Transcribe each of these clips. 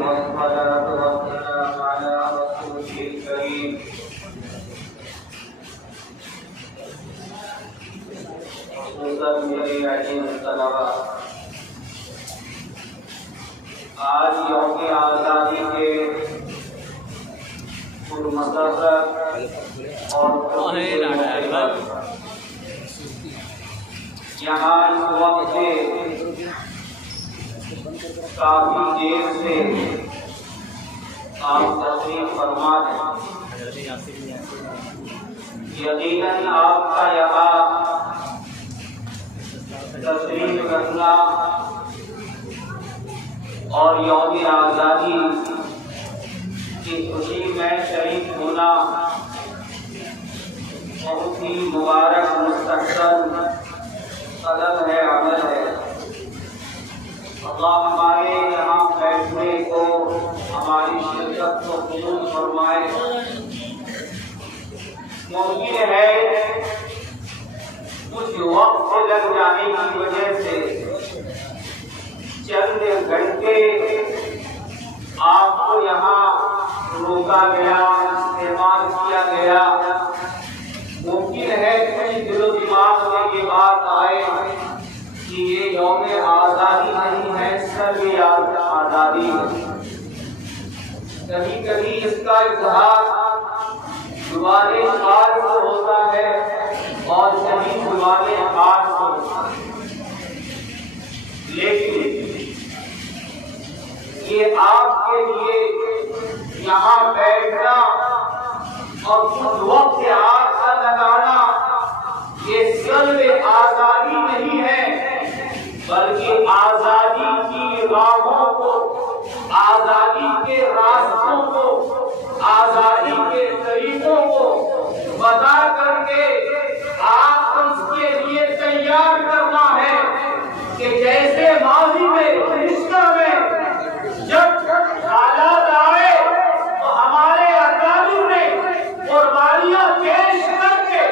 والصلاة والسلام على رسوله الكريم خصوصاً میرے عزیز طلباء، آج یوم آزادی کے پرمسرت اور یہاں اس وقت سے کافی دیر سے آپ تشریف فرما ہیں۔ یقیناً آپ کا یہاں تشریف رکھنا اور یوم آزادی کی خوشی میں شریک ہونا بہت ہی مبارک مستحسن قدم ہے، عمل ہے۔ اللہ ہمارے یہاں بیٹھنے کو، ہماری شرکت کو قبول فرمائے۔ ممکن ہے کچھ وقت لگ جانے کی وجہ سے چند گھنٹے آپ کو یہاں روکا گیا، استعمال کیا گیا۔ ممکن ہے کچھ دل و دماغ میں یہ بات آئے کہ یہ یوم آزادی نہیں ہے، سب آزادی ہے۔ کبھی کبھی اس کا اظہار زبان حال سے ہوتا ہے اور کبھی زبان حال سے ہوتا ہے، لیکن یہ آپ کے لیے یہاں بیٹھنا اور کچھ وقت آپ کا لگانا یہ صرف آزادی نہیں ہے، بلکہ آزادی کی راہوں کو، آزادی کے راستوں کو، آزادی کے طریقوں کو بتا کر کے آپ اس کے لیے تیار کرنا ہے کہ جیسے ماضی میں گزشتہ میں جب حالات آئے تو ہمارے اکابر نے قربانیاں پیش کر کے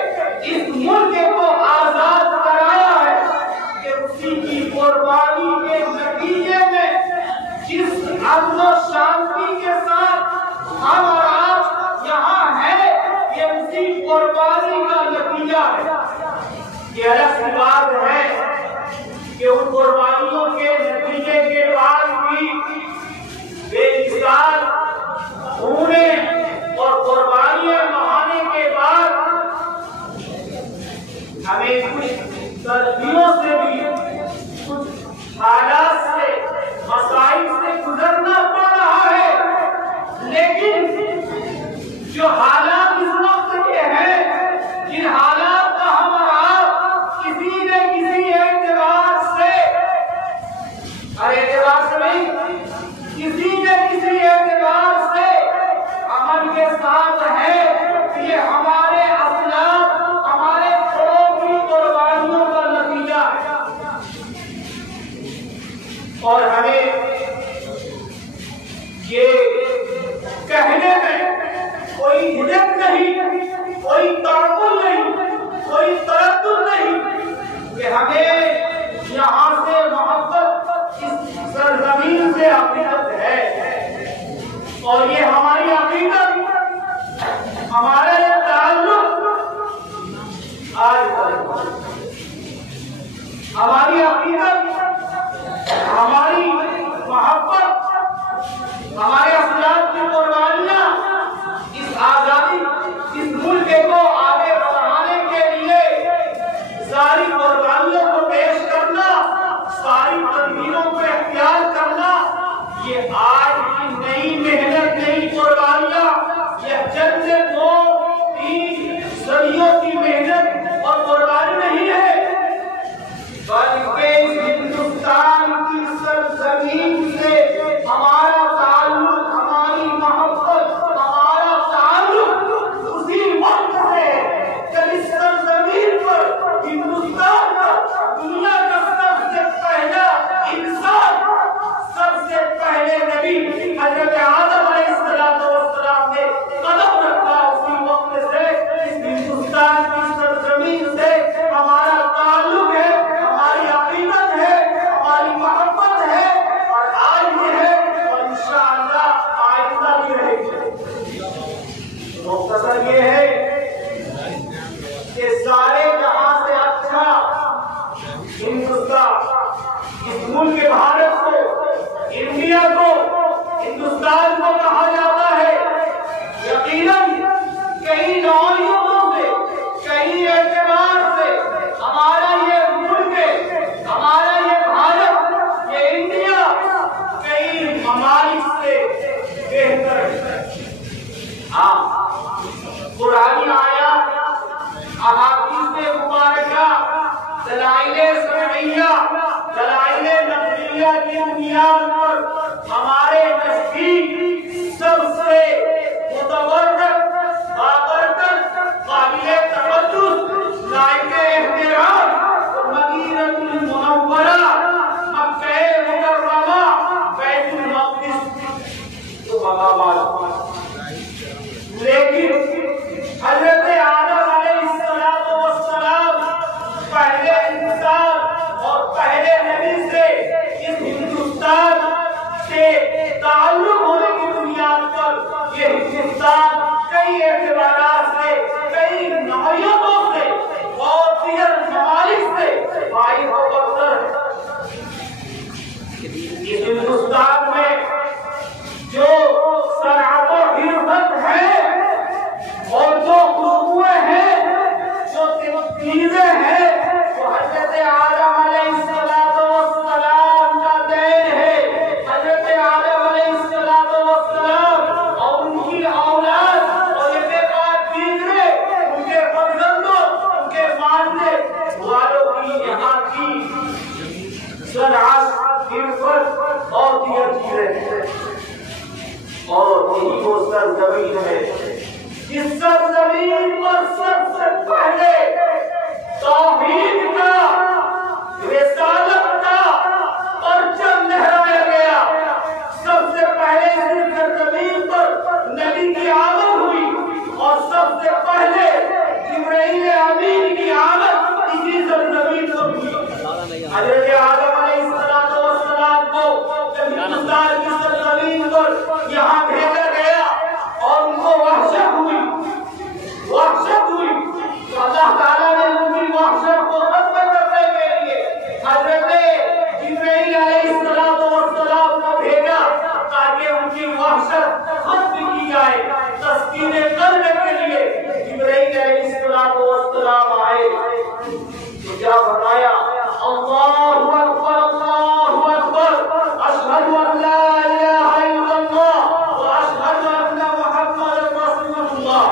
اس ملک کو آزاد کرایا ہے، کہ اسی کی قربانی کے نتیجے میں جس امن و شانتی کے ساتھ ہم اور آپ یہاں ہیں، یہ اسی قربانی کا نتیجہ ہے۔ یہ الگ بات ہے کہ ان قربانیوں کے نتیجے کے بعد بھی بے مثال خونیں اور قربانیاں بہانے کے بعد ہمیں کچھ سردیوں سے بھی، کچھ حالات سے، مسائل سے گزرنا پڑ رہا ہے، لیکن جو حالات اس وقت کے ہیں، جن حالات کا ہم اور آپ کسی نہ کسی اعتبار سے، ہر اعتبار سے نہیں، کسی نہ کسی اعتبار سے امن کے ساتھ ہے، یہ ہمارے اسلاف، ہمارے بڑوں کی قربانیوں کا نتیجہ ہے۔ اور ہمیں یہ کہنے میں کوئی ہجک نہیں، کوئی تعقل نہیں، کوئی تردد نہیں کہ ہمیں یہاں سے محبت، اس سرزمین سے عقیدت ہے، اور یہ ہماری عقیدت، ہمارا یہ تعلق آج ہماری عقیدت، ہماری محبت، ہمارے اسلاف کی قربانیاں اس آزادی، اس ملک کو آگے بڑھانے کے لیے ساری قربانیوں کو پیش کرنا، ساری تدبیروں کو اختیار کرنا، یہ آج کی نئی محنت، نئی قربانیاں، یہ چند 2-3 صدیوں کی محنت اور قربانی نہیں ہے، بلکہ ہندوستان کی سرزمین سے ہمارا تعلق، ہماری محبت، ہمارا تعلق اسی وقت سے جب اس سرزمین پر ہندوستان کا، دنیا کا سب سے پہلا انسان، سب سے پہلے نبی ہندوستان کو کہا جاتا ہے یقیناً کئی نوعیتوں سے کئی اعتبار سے ہمارا یہ ملک ہمارا یہ بھارت یہ انڈیا کئی ممالک سے بہتر ہے۔ ہاں قرآنی آیات احادیث مبارکہ دلائل سمعیہ دلائل نقلیہ کی بنیاد پر ہمارے نزدیک سب سے متبرک بابرکت قابل تقدس لائق احترام مدینہ المنورہ مکہ مکرمہ بیت المقدس تو مقامات، لیکن حضرت آدم علیہ السلام پہلے انسان اور پہلے نبی سے اس ہندوستان سے تعلق ہونے کی بنیاد پر یہ ہندوستان کئی اعتبارات سے کئی نوعیتوں سے اور دیگر ممالک سے بھائی ہو کر اس ہندوستان میں جو صنعت و حرفت ہے اور جو خوشبوئیں ہیں جو چیزیں ہیں وہ حضرت آدم علیہ السلام کا دین ہے۔ حضرت آدم علیہ السلام اور ان کی اولاد اور ان کے بعد دیگرے ان کے فرزندوں ان کے ماننے والوں کی یہاں کی صنعت حرفت اور دیگر چیزیں ہیں، اور یہی وہ سرزمین ہے جس سرزمین پر سب سے پہلے توحید کا رسالت کا پرچم لہرایا گیا۔ سب سے پہلے اس سرزمین پر نبی کی آمد ہوئی اور سب سے پہلے جبرائیل امین کی آمد اسی سرزمین پر ہوئی۔ حضرت آدم علیہ السلام کو ہندوستان کی سرزمین پر یہاں بھیجا گیا اور ان کو وحشت ہوئی تو اللہ تعالیٰ نے ان کی وحشت کو ختم کرنے کے لیے حضرت جبرائیل علیہ السلام کو بھیجا تاکہ ان کی وحشت ختم کی جائے۔ تسکین کرنے کے لیے جبرائیل علیہ السلام آئے تو کیا فرمایا؟ اللہ اکبر اللہ اکبر اشہد ان لا الہ الا اللہ واشہد ان محمد رسول اللہ۔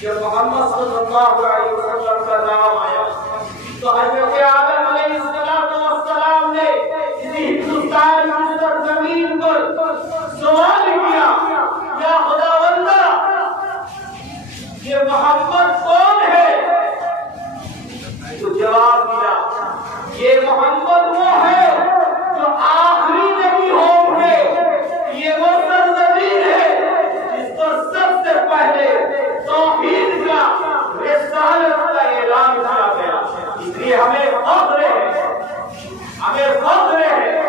جب محمد صلی اللہ علیہ وسلم کا نام آیا تو حضرت آدم علیہ السلام نے اسی ہندوستان کی سرزمین پر سوال کیا، یا خداوندہ یہ محمد کون ہے؟ تو جواب دیا یہ محمد وہ ہے جو آخری نبی ہوں گے، یہ وہ سرزمین ہے جس پر سب سے پہلے توحید کا رسالت کا اعلان کیا گیا۔ اس لیے ہمیں فخر ہے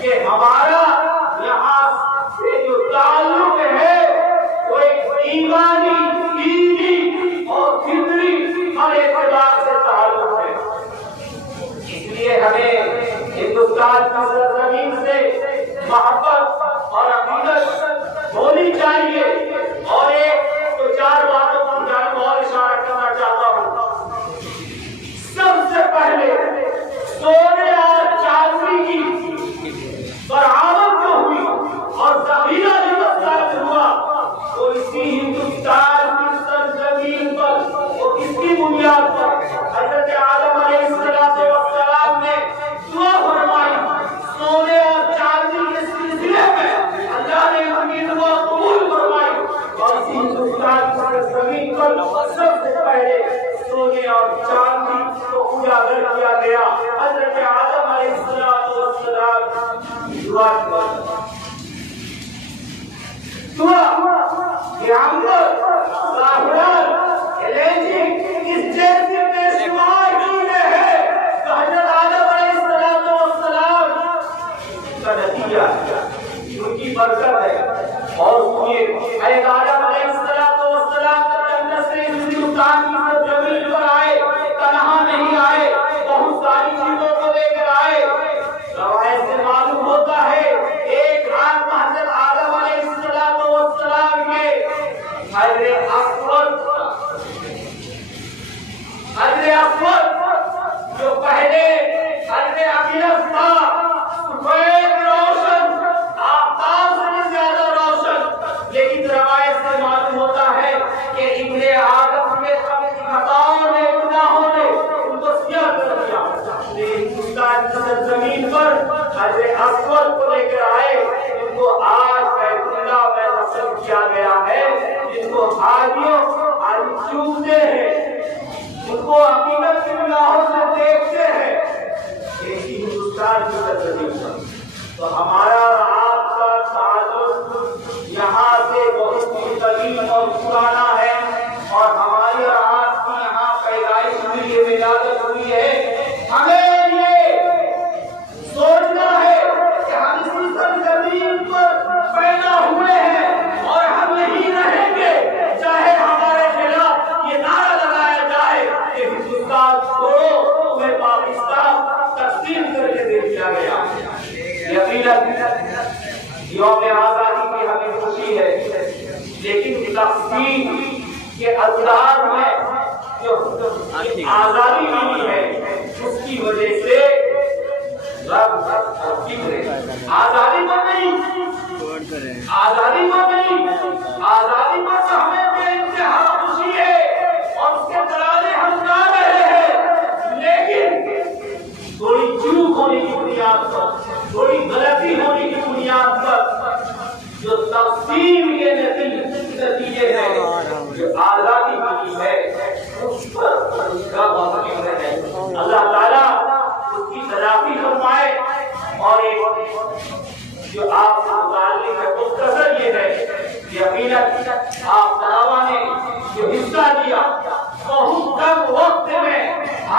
کہ ہمارا یہاں سے جو تعلق ہے وہ ایک ایمانی دینی اور فطری ہر اعتبار سے تعلق ہے۔ اس لیے ہمیں ہندوستان کی سرزمین سے محبت اور عقیدت ہونی چاہیے۔ اور ایک تو چار باتوں کی جانب اور اشارہ کرنا چاہتا ہوں۔ سب سے پہلے سونے اور چاندی کی برآمد جو ہوئی اور ذخیرہ جو دستیاب ہوا وہ اسی ہندوستان کی سرزمین پر، وہ کس کی بنیاد پر؟ حضرت آدم علیہ السلام نے دعا فرمائی سونے اور چاندی کے سلسلے میں، اللہ نے ان کی دعا قبول فرمائی اور اسی ہندوستان کی سرزمین پر سب سے پہلے سونے اور چاندی کو اجاگر کیا گیا۔ حضرت آدم علیہ السلام دعا اس جیسی بے شمار چیزیں ہیں تو حضرت آدم علیہ السلام کا نتیجہ ان کی برکت ہے۔ اور سنیے آدم علیہ السلام جنت سے ہندوستان کی سرزمین پر آئے، تنہا نہیں آئے، بہت ساری چیزوں کو لے کر آئے۔ روایت سے معلوم ہوتا ہے ایک رات کہ ابن آدم کے سب خطاؤں نے گناہوں نے ان کو سیاہ کر دیا. ہندوستان کی سرزمین پر حضرت اسود کو لے کر آئے جن کو آج بیت اللہ میں نصب کیا گیا ہے, جن کو حاجیوں حاجی چومتے ہیں, ان کو حقیقت کے گناہوں سے دیکھتے ہیں. ایسی ہندوستان کی سرزمین پر تو ہمارا اور آپ کا تعلق یہاں سے بہت ہی قدیم اور پرانا ہے, اور ہماری اور آپ کی یہاں پیدائش ہوئی ہے, ولادت ہوئی ہے. ہمیں یہ سوچنا ہے کہ ہم اسی سرزمین پر پیدا ہوئے ہیں اور ہم یہیں رہیں گے, چاہے ہمارے خلاف یہ نعرہ لگایا جائے کہ ہندوستان چھوڑو, تمہیں پاکستان تقسیم کر کے دے دیا گیا. یقیناً یوم آزادی کی ہمیں خوشی ہے, لیکن تقسیم کے انداز میں جو آزادی ملی ہے اس کی وجہ سے آزادی پر نہیں, آزادی پر نہیں, آزادی پر تو ہمیں بے انتہا خوشی ہے اور اس کے ترانے ہم گا رہے ہیں, لیکن تھوڑی چوک ہونے کی بنیاد پر, تھوڑی غلطی ہونے کی بنیاد پر جو تقسیم کے نتیجے ہیں, جو آزادی ملی ہے اس پر اس کا واقعہ ہے. اللہ تعالیٰ اس کی تلافی فرمائے. اور ایک جو آپ سے متعلق ہے مختصر یہ ہے, یقیناً آپ طلباء نے جو حصہ لیا بہت کم وقت میں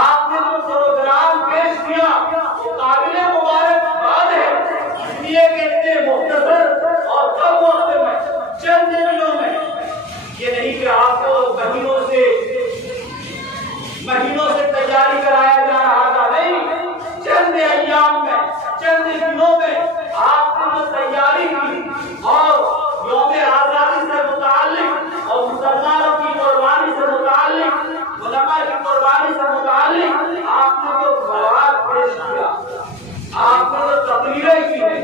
آپ نے جو پروگرام پیش کیا وہ قابل مبارکباد ہے, اس لیے کہ اتنے مختصر اور کم وقت میں چند دنوں میں, یہ نہیں کہ آپ کو مہینوں سے تیاری کرایا جا رہا تھا, نہیں, چند ایام میں چند دنوں میں آپ نے جو تیاری کی اور یوم آزادی سے متعلق اور مسلمانوں کی قربانی سے متعلق, علماء کی قربانی سے متعلق آپ نے جو مواد پیش کیا, آپ نے جو تقریریں کی ہیں,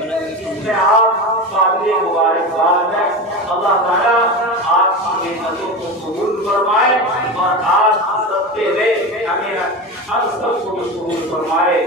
اس میں آپ قابل مبارکباد ہے. اللہ تعالیٰ آپ کی نعمتوں کو قبول فرمائے اور آپ سب سے ہمیں ہم سب کو قبول فرمائے.